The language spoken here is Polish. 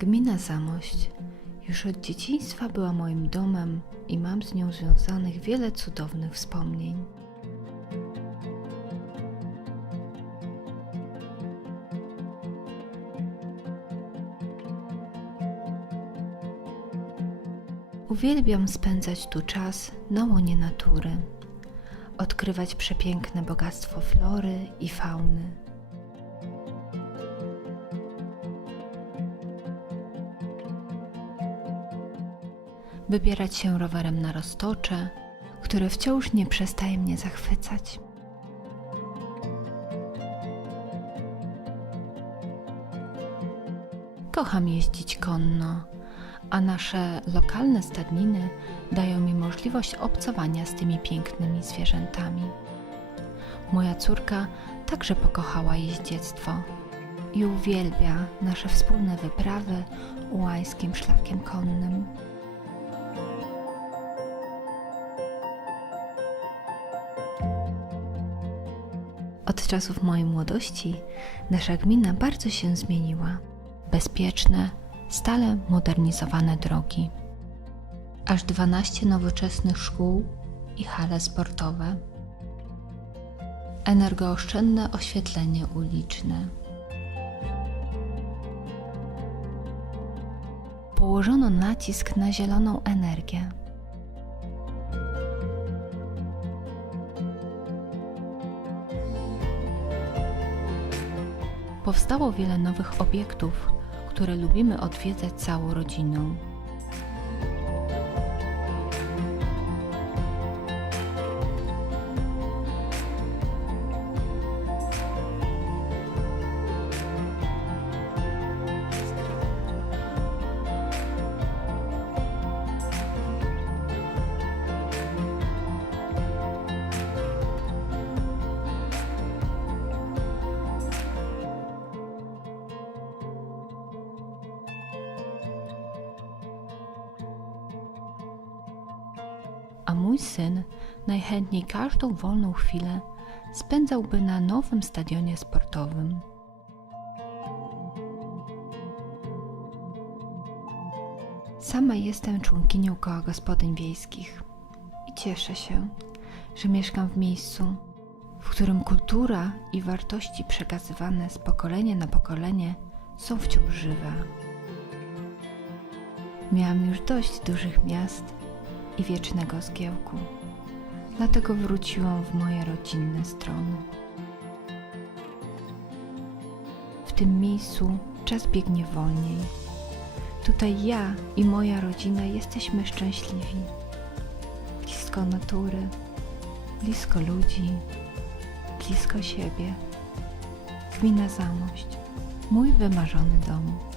Gmina Zamość już od dzieciństwa była moim domem i mam z nią związanych wiele cudownych wspomnień. Uwielbiam spędzać tu czas na łonie natury, odkrywać przepiękne bogactwo flory i fauny. Wybierać się rowerem na roztocze, które wciąż nie przestaje mnie zachwycać. Kocham jeździć konno, a nasze lokalne stadniny dają mi możliwość obcowania z tymi pięknymi zwierzętami. Moja córka także pokochała jeździectwo i uwielbia nasze wspólne wyprawy ułańskim szlakiem konnym. Od czasów mojej młodości nasza gmina bardzo się zmieniła. Bezpieczne, stale modernizowane drogi. Aż 12 nowoczesnych szkół i hale sportowe. Energooszczędne oświetlenie uliczne. Położono nacisk na zieloną energię. Powstało wiele nowych obiektów, które lubimy odwiedzać całą rodziną. A mój syn najchętniej każdą wolną chwilę spędzałby na nowym stadionie sportowym. Sama jestem członkinią koła gospodyń wiejskich i cieszę się, że mieszkam w miejscu, w którym kultura i wartości przekazywane z pokolenia na pokolenie są wciąż żywe. Miałam już dość dużych miast i wiecznego zgiełku. Dlatego wróciłam w moje rodzinne strony. W tym miejscu czas biegnie wolniej. Tutaj ja i moja rodzina jesteśmy szczęśliwi. Blisko natury, blisko ludzi, blisko siebie. Gmina Zamość, mój wymarzony dom.